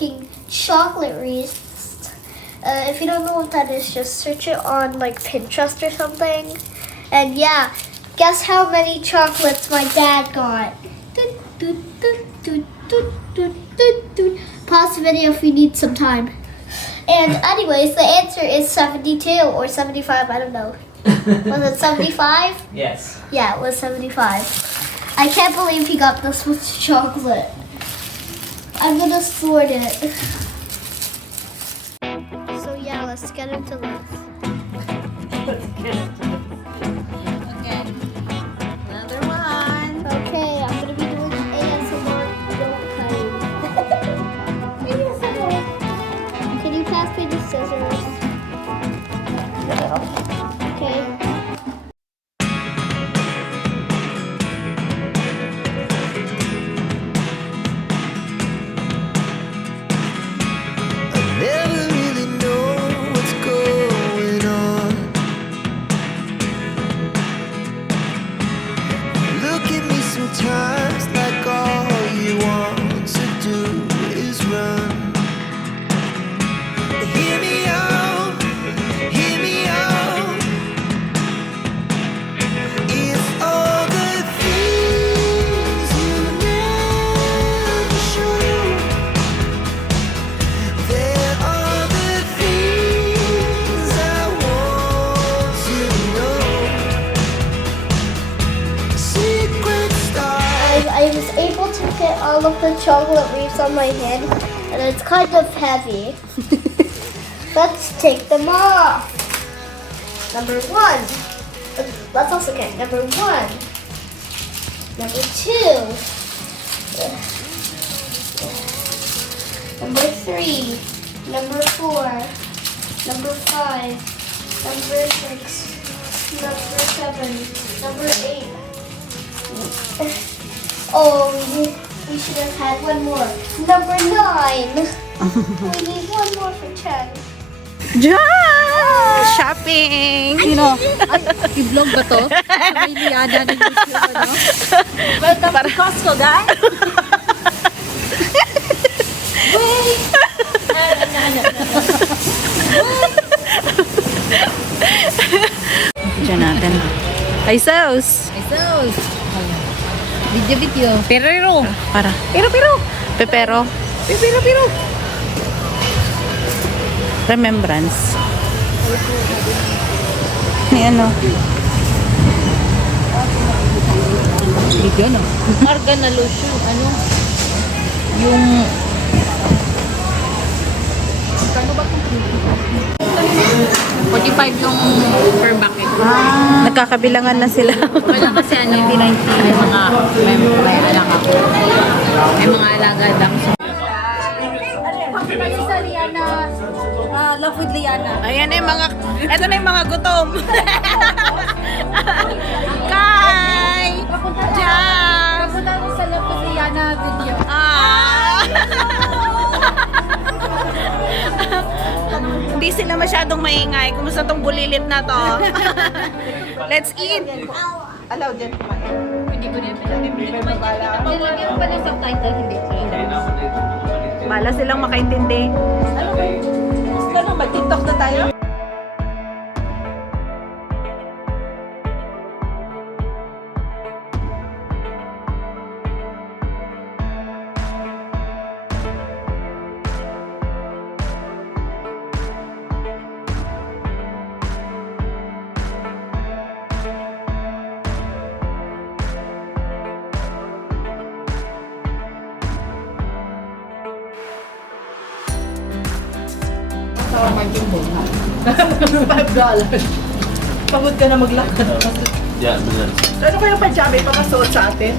making chocolate wreaths. If you don't know what that is, just search it on like Pinterest or something. And yeah, guess how many chocolates my dad got? Pause the video if you need some time. And anyways, the answer is 72 or 75, I don't know. Was it 75? Yes. Yeah, it was 75. I can't believe he got this much chocolate. I'm gonna sort it. So yeah, let's get into this. Okay. Another one. Okay, I'm gonna be doing ASMR don't cutting. Can you pass me the scissors? Okay. Never really know what's going on. Look at me sometimes like all you want to do is run. Hear me out, hear me out. It's all the things you never show. There are the things I want to know. Secret stars. I was able to fit all of the chocolate wreaths on my head, and it's kind of heavy. Let's take them off. Number one. Let's also count. Number one. Number two. Number three. Number four. Number five. Number six. Number seven. Number eight. Oh, we should have had one more. Number 9. We need one more for 10. Diyan! Shopping! Sino? Ay, i-vlog ba to? May liada na yung ano? Welcome to Costco, guys! Wait! Diyan natin. Ay, sauce! Ay, sus. Video. Perero! Para. Pero! Pepero. Pero! Remembrance. Ni ano? Video, no? Marga na lotion. Ano? Yung... Kano ba itong 45 yung per bucket. Nagkakabilangan na sila. Wala kasi ano, may anak ako. May mga alaga lang. Love with Liana. Ayan na yung mga... Ito na yung mga gutom. Kai! Diyan! Kapunta ko sa Love with Liana video. Hindi sila masyadong maingay. Kumusta tong bulilit na to? Let's eat! Allow din kumain. Hindi ko na nilagyan pa ng subtitle, hindi. Bala silang makaintindi. Ano ba? Gusto nang mag-tiktok na tayo? $5. Pagod ka na maglakad. Yeah, benar. Ano kaya pajama ipapasuot sa atin?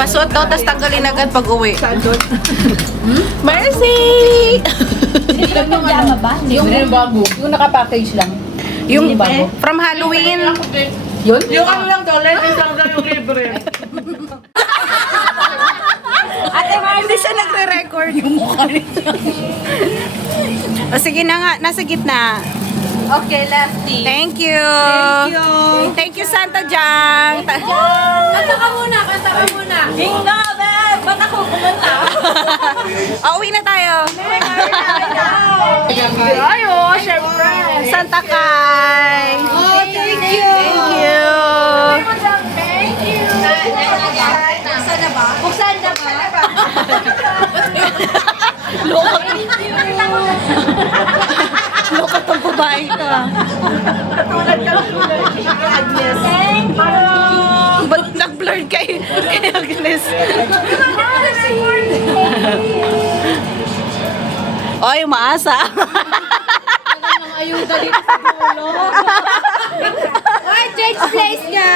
Pasuot daw, tas tanggalin agad pag uwi. Sandot. Mercy! Yung pajama ba? Yung bago. Yung naka-package lang. Yung bago. from Halloween. Yun? Yung ano lang daw, let isang lang yung libre. Ate Mar, hindi siya nagre-record. Yung mukha nito. O sige na nga, nasa gitna. Okay, lefty. Thank you. Thank you, Santa Jang. Kanta ka muna, kanta ka muna. Bingo, babe! Ba't ako kumanta? Uwi na tayo. Ayo, syempre. Santa Kai. Oh, thank you. Thank you. Buksan na ba? Lokot ang babae ka. Thank you. Ba't nag-blur kay Agnes? Oy, maasa. Ayuda dito sa dulo. Ay, change place nga.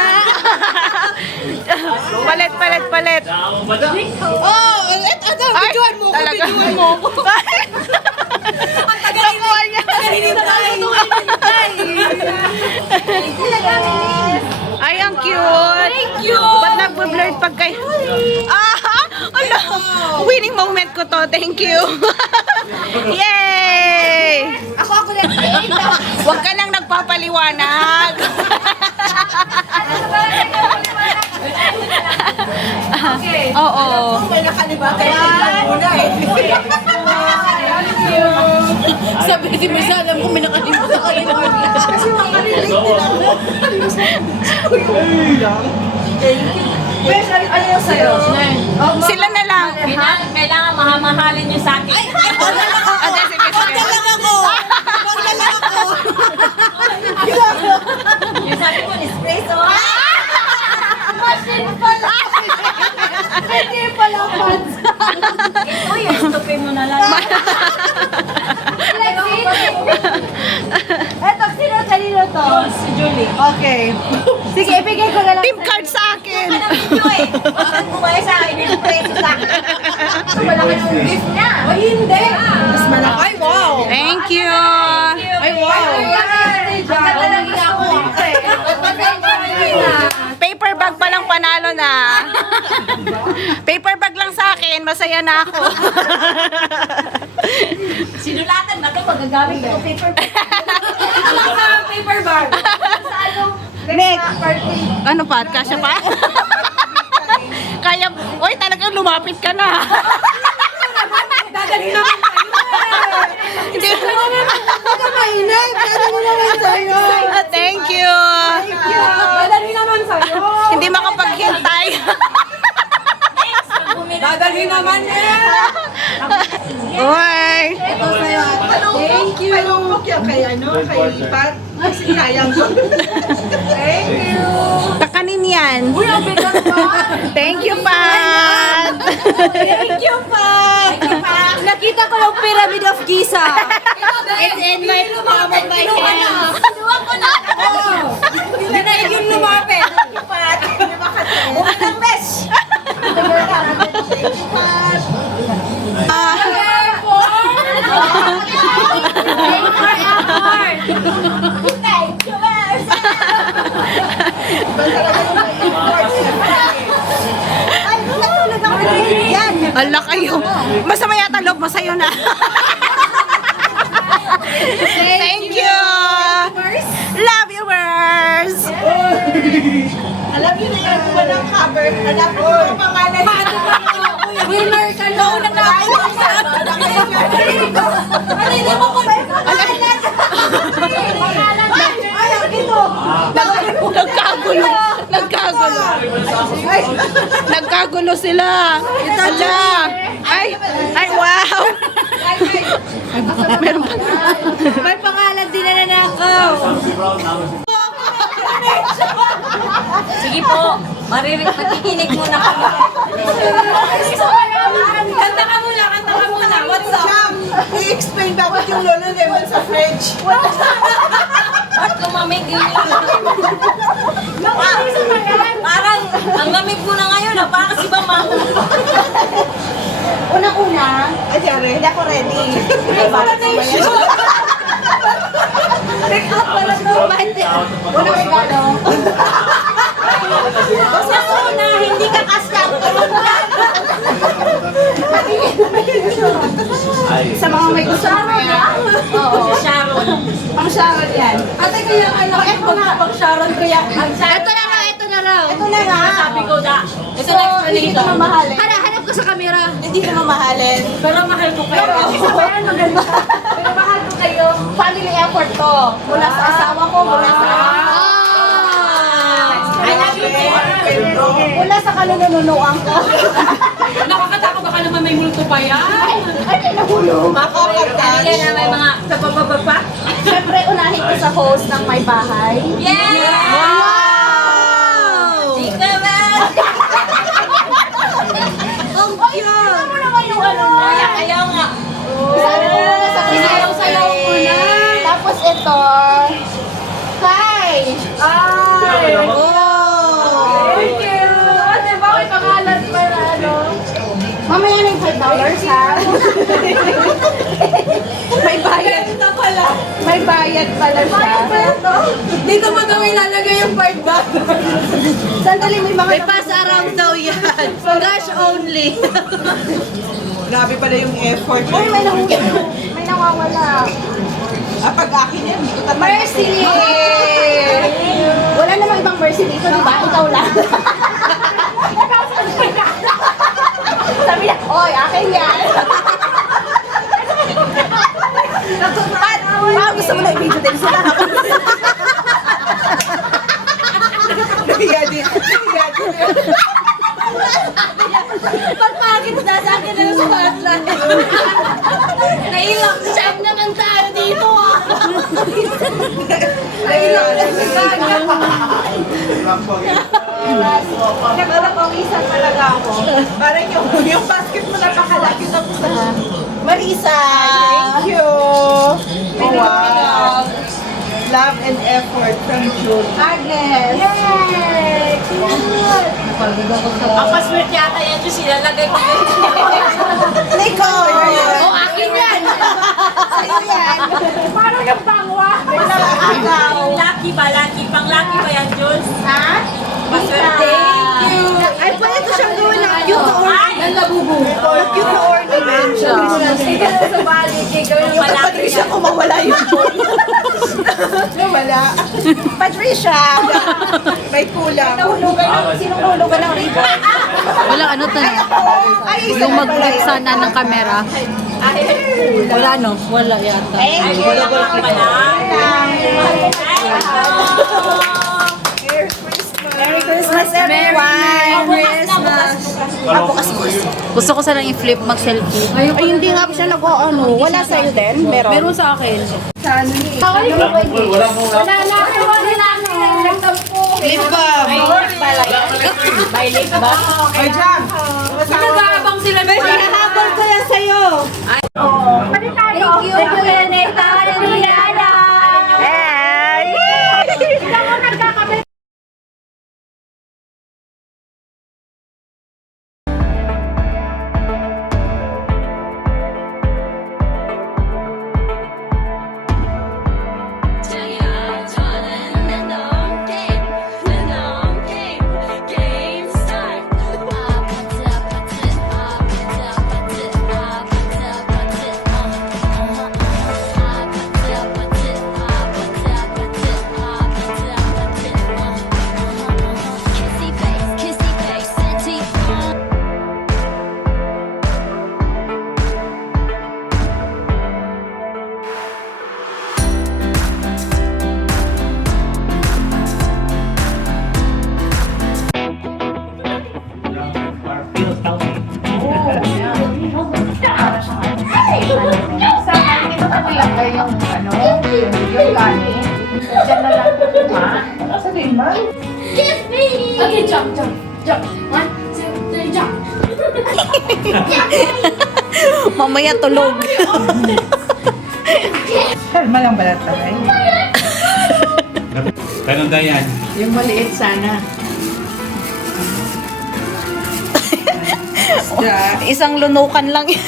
Palit. Oh, ito, videoan mo. Talaga. Videoan mo. Ang tagal niya. Ay, ang cute. Thank you. Ba't nag-blurred pag kayo? Ala, winning moment ko to. Thank you. Yay! Ako na. Huwag ka nang nagpapaliwanag. Okay. Oo. May nakaliba kayo muna eh. Sabi ni Misa, alam ko may nakalimutan ka rin. Kasi makalilate din ako. Wes, ano yung sa'yo? Sila na lang. Kailangan mahamahalin niyo sa akin. Sige. Yung sabi ko, espresso. Hindi pala pants. Uy, stupid mo na lang. Eto, kanino to? Si Julie. Okay. Sige, ibigay ko na lang. Team card sa akin. Bakit bumaya sa akin? Espresso sa akin. Malaki yung gift niya. O hindi. Mas malaki. Ay, wow. Thank you. Ay, wow. Talaga ako. Paper bag pa lang panalo na. Paper bag lang sa akin, masaya na ako. Sinulatan na to, magagamit ko paper bag. Paper bag. Next. Ano pa? Kasya pa? Kaya, oy, talagang lumapit ka na. Dadali naman Hindi. mainit. Dadali naman sa'yo. Thank you. Dadali naman sa'yo. Hindi makapaghintay. Dadali naman eh. Oy. Ito sa'yo. Thank you. Kalungkok yan kay Pat. Kasi sayang ko. Thank you. Kakanin yan. Uy, ang bigat pa. Thank you, Pat. Thank you, Pat. Nakita ko yung Pyramid of Giza. It's in my palm of my hand. Kinuha ko na. Hindi na yung lumapit. Thank you, Pat. Huwag ng mesh. Thank you, Pat. Ala kayo. Masama yata loob mo sa'yo na. Thank you. Love you, Wers. Alam niyo na yan, kung walang cover. Alam ko yung pangalan. Winner ka na. Unang nakakita sa ano hindi mo ko ba yung pangalan? Ay, ito. Nagkagulo. Nagkagulo sila. Ala. Ay, wow. Meron pa. May pangalan din na nanakaw. Sige po, makikinig muna kami. Kanta ka muna. What's up? Jam, i-explain bakit yung Lululemon sa French. Ba't lumamig din yun? Parang, ang lamig ko na ngayon, parang kasi ba mango? Unang-una, Ay, Jare, hindi ako ready. pick up pala to. Unang-una, Sa una, hindi ka kasyang sa mga may gusto mo na. Oo, Sharon. Ang Sharon yan. Ate, kaya ano, eto na. Pag Sharon ko yan. Ito na raw. Ito na nga. Sabi ko na. Ito na explanation. Hanap ko ka sa camera. Hindi ko mamahalin. Pero mahal ko kayo. Isa ba yan? Maganda. Pero mahal ko kayo. Family effort to. Mula sa asawa ko, mula sa I love you, Tia. mula sa kanununuan ko. Nakakatakot baka naman may multo pa yan. Ay, nahulog. Hindi na may mga sa bababa pa. Siyempre, unahin ko sa host ng may bahay. Yeah! Wow! Chika man! Ang cute! Ano naman yung ano mo? Ayaw nga. Sabi ko muna sa Sayaw-sayaw muna. Tapos ito. Hi! Ay! Oh! Thank you. Ate, bakit pangalan pa na ano? Mamaya na yung $5 ha? May bayad na pala. May bayad pala siya. Dito mo daw ilalagay yung part ba? Sandali, may mga... May pass around daw yan. Cash only. Grabe pala yung effort. Uy, may nahulog. May nawawala. Pag akin yan, hindi ko tatanda. Mercy! Wala namang ibang mercy dito, di ba? Ikaw lang. Sabi niya, oy, akin yan. Gusto mo na i-video din sila. Nahiya din. Nahiya din. Pagpakit na sa akin ng spotlight. Nailang siyam naman tayo dito ah. Nailang na si Gaga. Nagpalapawisan talaga ako. Parang yung basket mo napakalaki tapos na. Marisa! Thank you! Oh, wow! Love and effort from June. Agnes. Yay! Cute! Ang paswerte yata yan yung silalagay ko. Nico! O akin yan. Sa'yo yan. Parang yung pangwa. Ikaw. Lucky ba? Lucky? Pang lucky ba yan, Jules? Ha? Paswerte. Thank you. Ay, pwede siyang gawin ng cute na ornament. Ang labubo. Cute na ornament siya. Ikaw na sa balik. Ikaw yung Yung kay malaki Patricia yan. ko mawala yung phone. Nawala. Patricia! May kulang. Sinong hulugan ng ribbon? Walang ano to. Ay, isa Yung na mag-flip pala sana ng camera. Wala no? Wala yata. Thank you. Merry Christmas, everyone! Gusto ko sanang i-flip mag-selfie. Ay, hindi nga siya nag-ano. Wala sa'yo din? Meron? Meron sa akin. Wala na. Lip balm. May lip balm. Ay, Jam! Nag-aabang sila. Hinahabol ko yan sa'yo. Thank you, Julianeta. Juliana. Kiss me! Okay, jump. 1, 2, 3, jump. Mamaya tulog. Kalma lang balat tayo. Ganun daw yan. Yung maliit sana. Isang lunukan lang yan.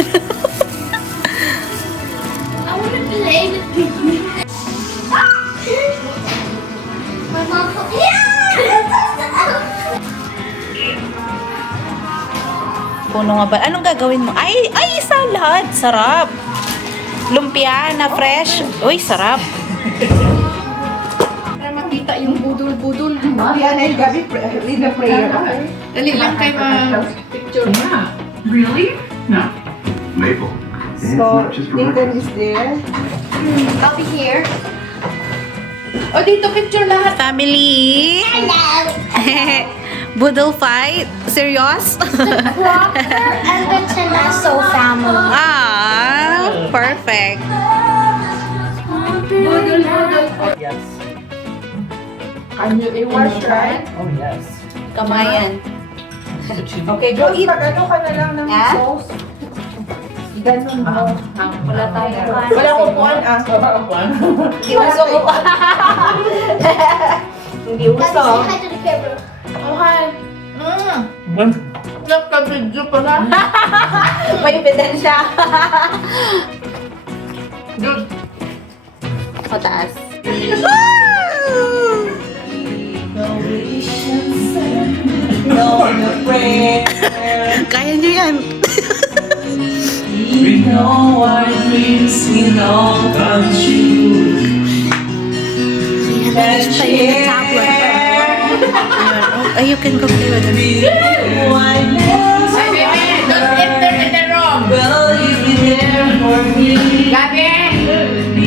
I want to play with people. My mom. Yeah! Puno nga ba? Anong gagawin mo? Ay, salad. Sarap. Lumpia na fresh. Uy, sarap. Para makita yung budol-budol. Yan ay gabi in the prayer. Dali lang kayo picture na. Really? No. Maple. So, Nathan is there. I'll be here. O, dito picture lahat. Family. Hello. Boodle fight? Serious? Crocker and the Tanasso family. Ah, perfect. Yes. Can you wash, right? Oh, yes. Kamayan. Okay, go eat. Mag-ano ka na lang ng Ah? sauce. Ganun mo. Wala tayo. Wala ko puan ah. Hindi uso ko pa. Hindi Daddy, uso. say hi to the camera. Okay. Nagka-video pala. May ebidensya. Good. Pataas. Kaya nyo yan. We know our dreams will all come true. Let's play with the tablet. Oh, you can go play with it. One else Don't enter in the room. will you be there for me? Gabi!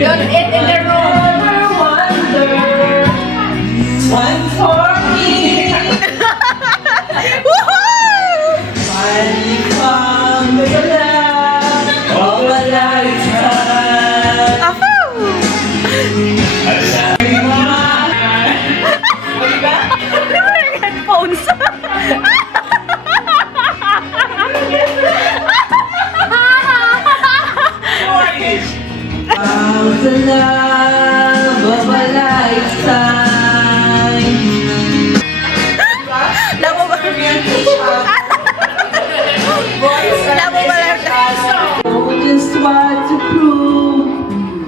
Don't eat in the room. Never wonder. One for me. Finally found the love of a lifetime. Headphones. Found the love of a lifetime. Labo ba? Labo ba lang? Know just what to prove.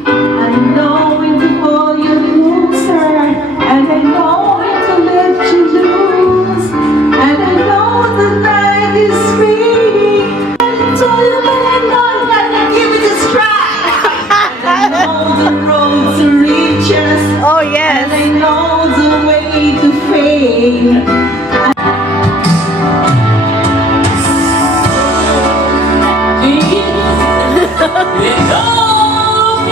I know when to pull you closer, and I know when to let you loose. And I know the night is free. I told you that I know you gotta give it a try. I know the road to reach us, Oh, yes. and I know the way to fame. It all